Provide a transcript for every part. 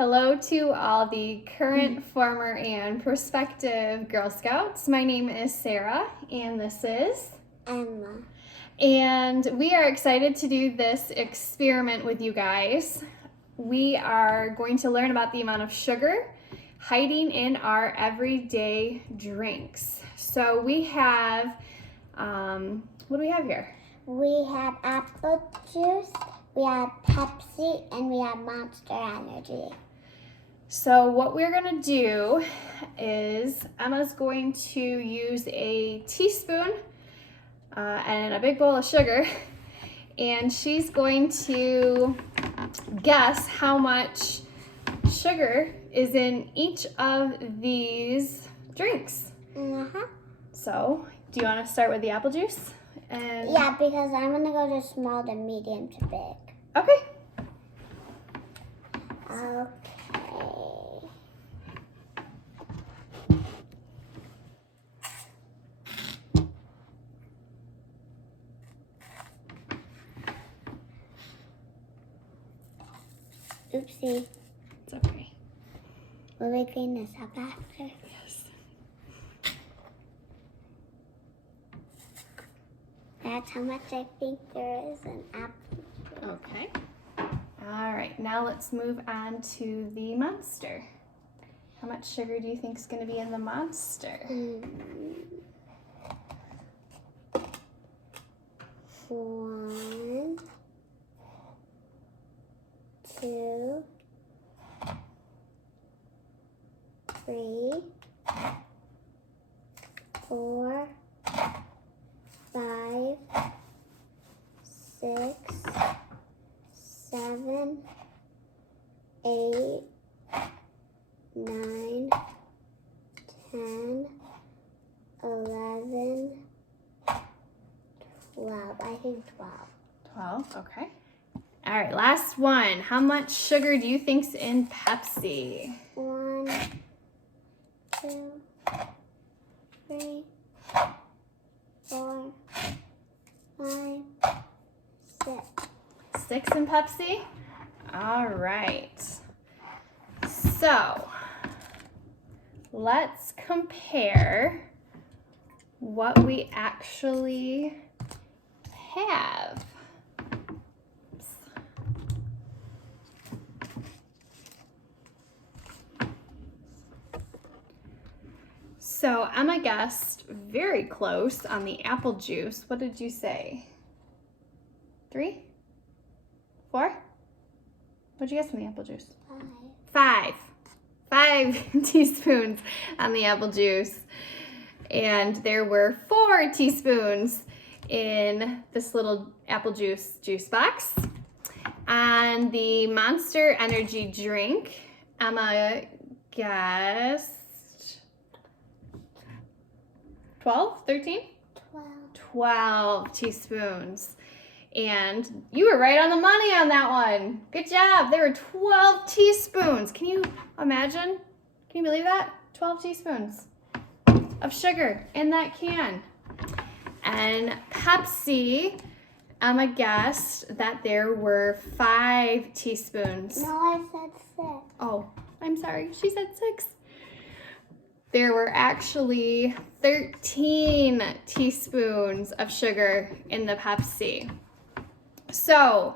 Hello to all the current, former, and prospective Girl Scouts. My name is Sarah, and this is Emma. And we are excited to do this experiment with you guys. We are going to learn about the amount of sugar hiding in our everyday drinks. So we have, what do we have here? We have apple juice, we have Pepsi, and we have Monster Energy. So what we're gonna do is Emma's going to use a teaspoon and a big bowl of sugar, and she's going to guess how much sugar is in each of these drinks. So, do you want to start with the apple juice? Yeah, because I'm gonna go to small to medium to big. Okay. Okay. Oopsie. It's okay. Will we clean this up after? Yes. That's how much I think there is in apple. Okay. All right, now let's move on to the Monster. How much sugar do you think is going to be in the Monster? 1, 2, 3, 4, 5, 6, 7, 8, 9, 10, 11, 12. I think 12. 12, okay. All right, last one. How much sugar do you think's in Pepsi? 1, 2, 3, 4, 5, 6. 6 in Pepsi? All right. So, let's compare what we actually have. So Emma guessed very close on the apple juice. What did you say? 3? 4? What'd you guess on the apple juice? 5. 5 teaspoons on the apple juice. And there were 4 teaspoons in this little apple juice box. On the Monster Energy drink, Emma guessed 12, 13? 12 teaspoons. And you were right on the money on that one. Good job. There were 12 teaspoons. Can you imagine? Can you believe that? 12 teaspoons of sugar in that can. And Pepsi, Emma guessed that there were 5 teaspoons. No, I said 6. Oh, I'm sorry. She said 6. There were actually 13 teaspoons of sugar in the Pepsi. So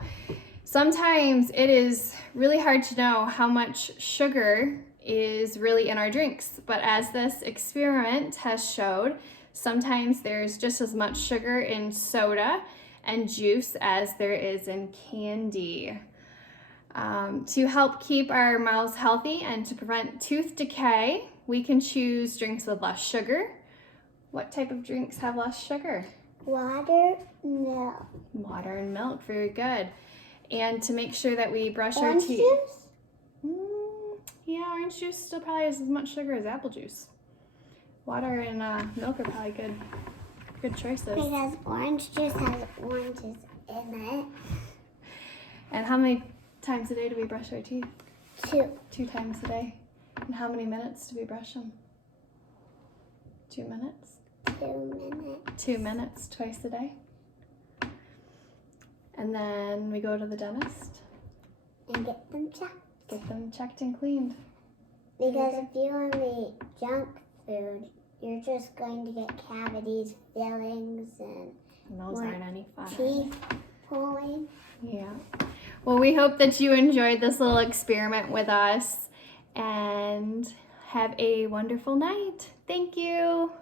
sometimes it is really hard to know how much sugar is really in our drinks. But as this experiment has showed, sometimes there's just as much sugar in soda and juice as there is in candy. To help keep our mouths healthy and to prevent tooth decay, we can choose drinks with less sugar. What type of drinks have less sugar? Water, milk. Water and milk, very good. And to make sure that we brush our Orange teeth. juice? Yeah, orange juice still probably has as much sugar as apple juice. Water and milk are probably good choices. Because orange juice has oranges in it. And how many times a day do we brush our teeth? 2. 2 times a day. And how many minutes do we brush them? 2 minutes? 2 minutes. 2 minutes twice a day. And then we go to the dentist. And get them checked. Get them checked and cleaned. Because if you only eat junk food, you're just going to get cavities, fillings, and those aren't any fun. teeth pulling. Yeah. Well, we hope that you enjoyed this little experiment with us and have a wonderful night. Thank you.